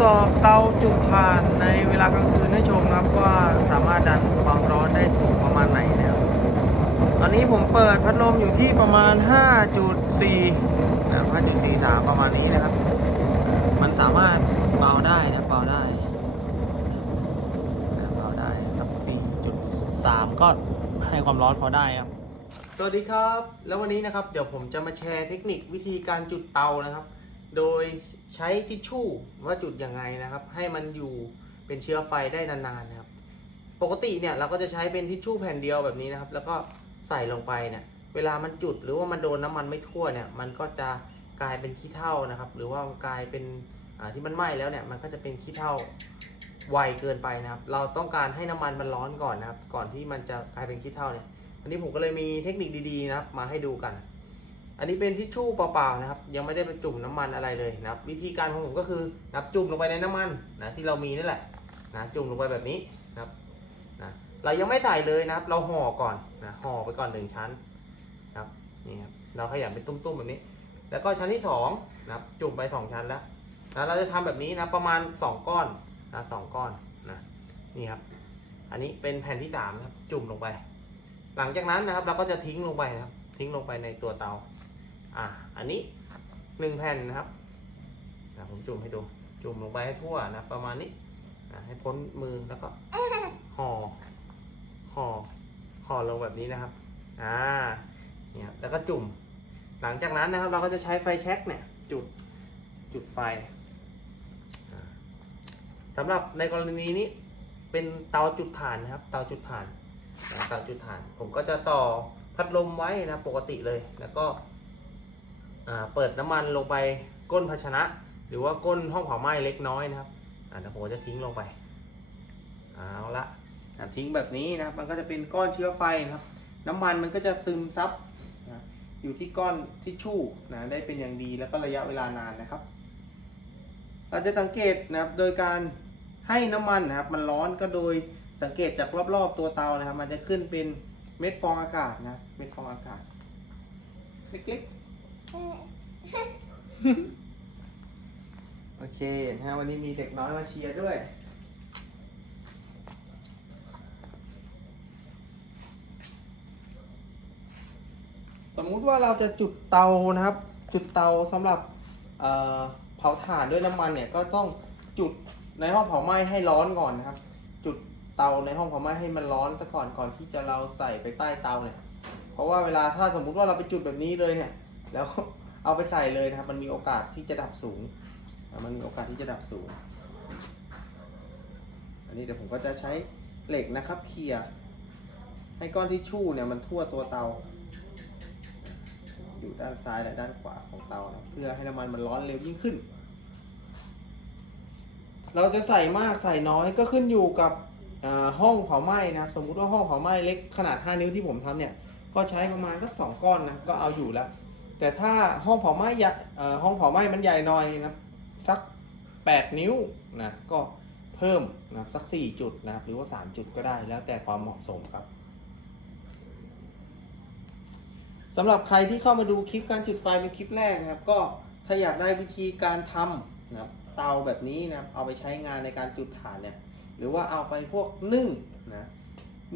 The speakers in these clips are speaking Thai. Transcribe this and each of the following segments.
สอบเตาจุดถ่านในเวลากลางคืนให้ชมครับว่าสามารถดันความร้อนได้สูงประมาณไหนนะครับตอนนี้ผมเปิดพัดลมอยู่ที่ประมาณ 5.4นะ5.43 ประมาณนี้นะครับ มันสามารถเบาได้นะเบาได้เบาได้ครับ 4.3 ก็ให้ความร้อนพอได้ครับ สวัสดีครับ แล้ววันนี้นะครับ เดี๋ยวผมจะมาแชร์เทคนิควิธีการจุดเตานะครับ โดยใช้ทิชชู่ว่าจุดยังไงนะครับ ให้มันอยู่เป็นเชื้อไฟได้นานๆนะครับ ปกติเนี่ยเราก็จะใช้เป็นทิชชู่แผ่นเดียวแบบนี้นะครับ แล้วก็ใส่ลงไปเนี่ยเวลามันจุดหรือว่ามันโดนน้ำมันไม่ทั่วเนี่ย มันก็จะกลายเป็นขี้เถ้านะครับ หรือว่ากลายเป็นที่มันไหม้แล้วเนี่ยมันก็จะเป็นขี้เถ้าไวเกินไปนะครับ เราต้องการให้น้ำมันมันร้อนก่อนนะครับ ก่อนที่มันจะกลายเป็นขี้เถ้าเนี่ยวันนี้ผมก็เลยมีเทคนิคดีๆนะครับ มาให้ดูกัน อันนี้เป็นทิชชู่เปล่าๆนะครับ ยังไม่ได้ไปจุ่มน้ำมันอะไรเลยนะครับ วิธีการของผมก็คือนับจุ่มลงไปในน้ำมันนะที่เรามีนั่นแหละนะจุ่มลงไปแบบนี้นะครับนะเรายังไม่ใส่เลยนะครับ เราห่อก่อนนะห่อไปก่อนหนึ่งชั้นนะครับนี่ครับเราขยำเป็นตุ้มๆแบบนี้ แล้วก็ชั้นที่สองนะครับจุ่มไปสองชั้นแล้วนะเราจะทำแบบนี้นะประมาณสองก้อนนะสองก้อนนะนี่ครับ อันนี้เป็นแผ่นที่สามนะครับจุ่มลงไป หลังจากนั้นนะครับ เราก็จะทิ้งลงไปนะครับ ทิ้งลงไปในตัวเตา อะอันนี้หนึ่งแผ่นนะครับนะผมจุ่มให้ดู จุ่มลงไปให้ทั่วนะ ประมาณนี้นะให้พ้นมือแล้วก็ห่อห่อห่อลงแบบนี้นะครับ อ่า เนี่ย แล้วก็จุ่ม หลังจากนั้นนะครับ เราก็จะใช้ไฟแช็กเนี่ย จุด จุดไฟอ่าสำหรับในกรณีนี้ เป็นเตาจุดถ่านนะครับ เตาจุดถ่านนะเตาจุดถ่าน ผมก็จะต่อพัดลมไว้นะ ปกติเลย แล้วก็อ่า เปิดน้ำมันลงไปก้นภาชนะ หรือว่าก้นห้องเผาไหม้เล็กน้อยนะครับเดี๋ยวผมจะทิ้งลงไปเอาละทิ้งแบบนี้นะครับมันก็จะเป็นก้อนเชื้อไฟนะครับ น้ำมันมันก็จะซึมซับนะอยู่ที่ก้อนทิชชู่นะได้เป็นอย่างดีแล้วก็ระยะเวลานานนะครับ เราจะสังเกตนะครับโดยการให้น้ำมันนะครับ มันร้อนก็โดยสังเกตจากรอบๆตัวเตานะครับ มันจะขึ้นเป็นเม็ดฟองอากาศนะเม็ดฟองอากาศเล็กๆ โอเคนะฮะวันนี้มีเด็กน้อยมาเชียร์ด้วย สมมุติว่าเราจะจุดเตานะครับ จุดเตาสำหรับเอ่อเผาถ่านด้วยน้ำมันเนี่ยก็ต้องจุดในห้องเผาไหม้ให้ร้อนก่อนนะครับ จุดเตาในห้องเผาไหม้ให้มันร้อนซะก่อนก่อนที่จะเราใส่ไปใต้เตาเนี่ย เพราะว่าเวลาถ้าสมมุติว่าเราไปจุดแบบนี้เลยเนี่ย แล้วเอาไปใส่เลยนะครับ มันมีโอกาสที่จะดับสูง มันมีโอกาสที่จะดับสูง อันนี้เดี๋ยวผมก็จะใช้เหล็กนะครับเขี่ยให้ก้อนทิชชู่เนี่ยมันทั่วตัวเตา อยู่ด้านซ้ายและด้านขวาของเตานะเพื่อให้น้ำมันมันร้อนเร็วยิ่งขึ้น เราจะใส่มากใส่น้อยก็ขึ้นอยู่กับห้องเผาไหม้นะสมมุติว่าห้องเผาไหม้เล็กขนาด 5 นิ้วที่ผมทำเนี่ย ก็ใช้ประมาณสักสองก้อนนะก็เอาอยู่แล้ว แต่ถ้าห้องเผาไหม้ใหญ่ห้องเผาไหม้มันใหญ่หน่อยนะสัก 8 นิ้วนะก็เพิ่มนะสัก 4 จุดนะหรือว่า 3 จุดก็ได้แล้วแต่ความเหมาะสมครับสำหรับใครที่เข้ามาดูคลิปการจุดไฟเป็นคลิปแรกนะครับ ก็ถ้าอยากได้วิธีการทำนะครับเตาแบบนี้นะครับเอาไปใช้งานในการจุดถ่านเนี่ยหรือว่าเอาไปพวกนึ่งนะ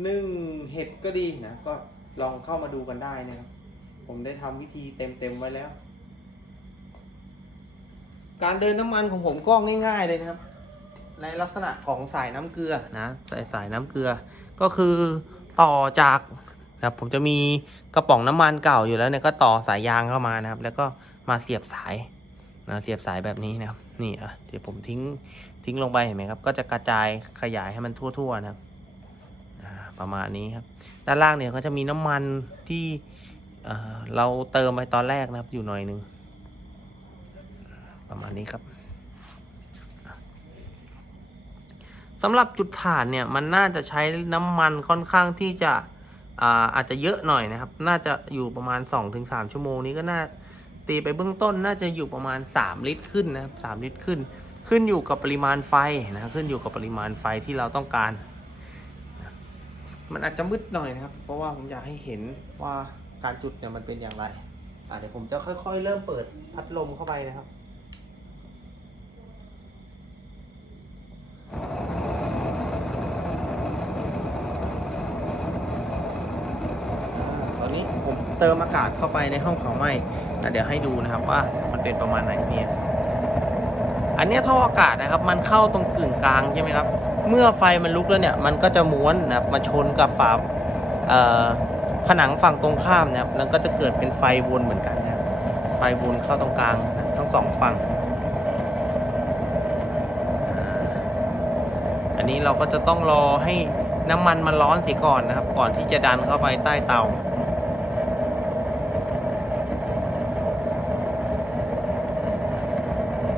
นึ่งเห็ดก็ดีนะก็ลองเข้ามาดูกันได้นะครับ ผมได้ทำวิธีเต็มๆไว้แล้ว การเดินน้ำมันของผมก็ง่าย ๆเลยนะครับ ในลักษณะของสายน้ำเกลือนะสายสายน้ำเกลือ ก็คือต่อจากนะครับผมจะมีกระป๋องน้ำมันเก่าอยู่แล้วเนี่ยก็ต่อสายยางเข้ามานะครับ แล้วก็มาเสียบสายนะเสียบสายแบบนี้นะครับ นี่อะเดี๋ยวผมทิ้งทิ้งลงไปเห็นไหมครับ ก็จะกระจายขยายให้มันทั่ว ๆ นะครับประมาณนี้ครับ ด้านล่างเนี่ยก็จะมีน้ำมันที่ เราเติมไปตอนแรกนะครับ อยู่หน่อยหนึงประมาณนี้ครับสำหรับจุดถ่านเนี่ยมันน่าจะใช้น้ำมันค่อนข้างที่จะอาอาจจะเยอะหน่อยนะครับ น่าจะอยู่ประมาณ 2-3 ชั่วโมงนี้ก็น่าตีไปเบื้องต้นน่าจะอยู่ประมาณ 3 ลิตรขึ้นนะครับ3ลิตรขึ้น ขึ้นอยู่กับปริมาณไฟนะขึ้นอยู่กับปริมาณไฟที่เราต้องการ มันอาจจะมืดหน่อยนะครับ เพราะว่าผมอยากให้เห็นว่า การจุดเนี่ยมันเป็นอย่างไรอะเดี๋ยวผมจะค่อยๆ เริ่มเปิดพัดลมเข้าไปนะครับตอนนี้ผมเติมอากาศเข้าไปในห้องเผาไหม้ต่เดี๋ยวให้ดูนะครับว่ามันเป็นประมาณไหนเนี่ยอันนี้ท่ออากาศนะครับ มันเข้าตรงกึ่งกลางใช่ไหมครับ เมื่อไฟมันลุกแล้วเนี่ย มันก็จะม้วนนะบมาชนกับฝา ผนังฝั่งตรงข้ามนะครับแล้วก็จะเกิดเป็นไฟวนเหมือนกันนะครับไฟวนเข้าตรงกลางทั้งสองฝั่ง อันนี้เราก็จะต้องรอให้น้ำมันมันร้อนสียก่อนนะครับ ก่อนที่จะดันเข้าไปใต้เตา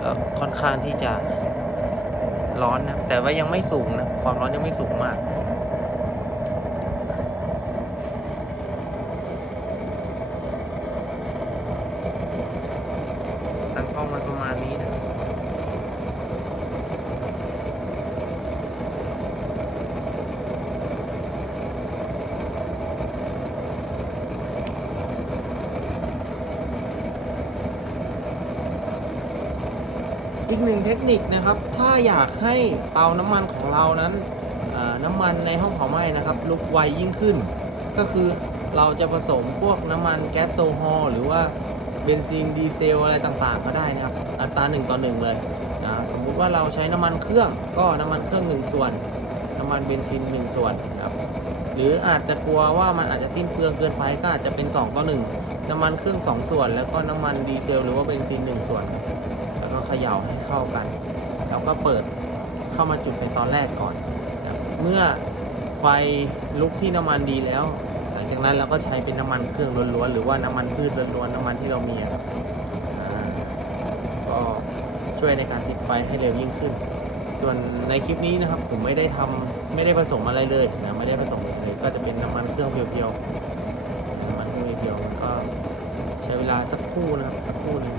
ก็ค่อนข้างที่จะร้อนนะแต่ว่ายังไม่สูงนะความร้อนยังไม่สูงมาก ตั้งกล้องไว้ประมาณนี้นะ อีกหนึ่งเทคนิคนะครับ ถ้าอยากให้เตาน้ำมันของเรานั้นน้ำมันในห้องเผาไหม้นะครับ ลุกไวยิ่งขึ้น ก็คือเราจะผสมพวกน้ำมันแก๊สโซฮอลหรือว่าเบนซินดีเซลอะไรต่างๆ ก็ได้นะครับ อัตราหนึ่งต่อหนึ่งเลยนะสมมุติว่าเราใช้น้ำมันเครื่องก็น้ำมันเครื่องหนึ่งส่วน น้ำมันเบนซินหนึ่งส่วนครับหรืออาจจะกลัวว่ามันอาจจะสิ้นเปลืองเกินไปก็อาจจะเป็น 2 ต่อ 1 น้ำมันเครื่อง 2 ส่วน แล้วก็น้ำมันดีเซลหรือว่าเบนซิน 1 ส่วนแล้วก็เขย่าให้เข้ากัน แล้วก็เปิดเข้ามาจุดในตอนแรกก่อน เมื่อไฟลุกที่น้ำมันดีแล้ว หลังจากนั้นเราก็ใช้เป็นน้ำมันเครื่องล้วนๆหรือว่าน้ำมันพืชล้วนๆน้ำมันที่เรามีครับก็ช่วยในการติดไฟให้เร็วยิ่งขึ้น ส่วนในคลิปนี้นะครับผมไม่ได้ทำไม่ได้ผสมอะไรเลยนะไม่ได้ผสมเลยก็จะเป็นน้ำมันเครื่องเพียวๆน้ำมันเครื่องเพียวๆก็ใช้เวลาสักครู่นะครับสักครู่หนึง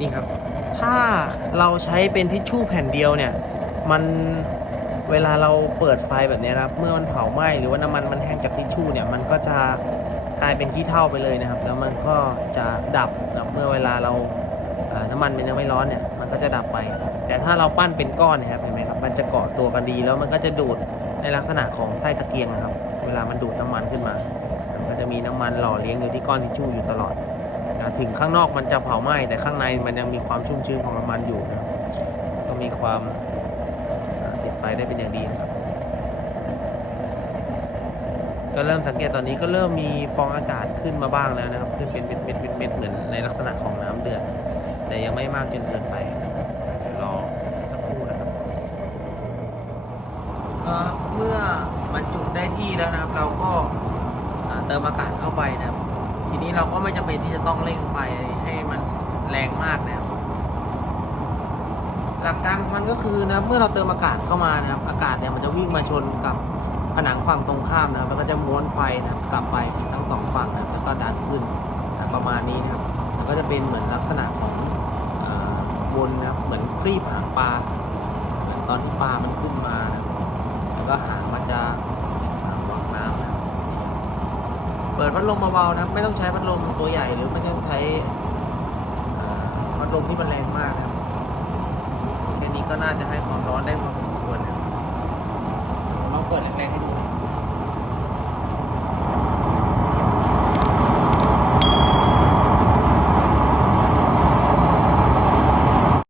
นี่ครับ ถ้าเราใช้เป็นทิชชู่แผ่นเดียวเนี่ย มันเวลาเราเปิดไฟแบบนี้นะครับ เมื่อมันเผาไหม้หรือว่าน้ำมันมันแห้งจากทิชชู่เนี่ย มันก็จะกลายเป็นขี้เถ้าไปเลยนะครับ แล้วมันก็จะดับนะครับเมื่อเวลาเราอ่าน้ำมันมันยังไม่ร้อนเนี่ย มันก็จะดับไป แต่ถ้าเราปั้นเป็นก้อนนยครับ เห็นไหมครับ มันจะเกาะตัวกันดี แล้วมันก็จะดูดในลักษณะของไส้ตะเกียงนะครับ เวลามันดูดน้ำมันขึ้นมา มันก็จะมีน้ำมันหล่อเลี้ยงอยู่ที่ก้อนทิชชู่อยู่ตลอด นะถึงข้างนอกมันจะเผาไหม้แต่ข้างในมันยังมีความชุ่มชื้นของน้ำมันอยู่นะก็มีความติดไฟได้เป็นอย่างดีนะครับก็เริ่มสังเกตตอนนี้ก็เริ่มมีฟองอากาศขึ้นมาบ้างแล้วนะครับ ขึ้นเป็นเม็ดเม็ดเม็ดเม็ดเหมือนในลักษณะของน้ำเดือด แต่ยังไม่มากจนเกินไปเดี๋ยวรอสักครู่นะครับเมื่อมันจุได้ที่แล้วนะครับ เราก็เติมอากาศเข้าไปนะครับ ทีนี้เราก็ไม่จำเป็นที่จะต้องเร่งไฟให้มันแรงมากนะครับหลักการมันก็คือนะเมื่อเราเติมอากาศเข้ามานะครับ อากาศเนี่ยมันจะวิ่งมาชนกับผนังฝั่งตรงข้ามนะครับแล้วก็จะม้วนไฟนะครับกลับไปทั้งสองฝั่งนะแล้วก็ดันขึ้นนะประมาณนี้นะครับมันก็จะเป็นเหมือนลักษณะของวนนะครับเหมือนคลีบหางปลาเหมือนตอนที่ปลามันขึ้นมานะแล้วก็หางมันจะอ่าหวังน้ำนะครับ เปิดพัดลมเบาๆนะครับไม่ต้องใช้พัดลมตัวใหญ่หรือไม่ต้องใช้พัดลมที่มันแรงมากนะครับแค่นี้ก็น่าจะให้ความร้อนได้พอสมควรนะครับลองเปิดแรงๆให้ดู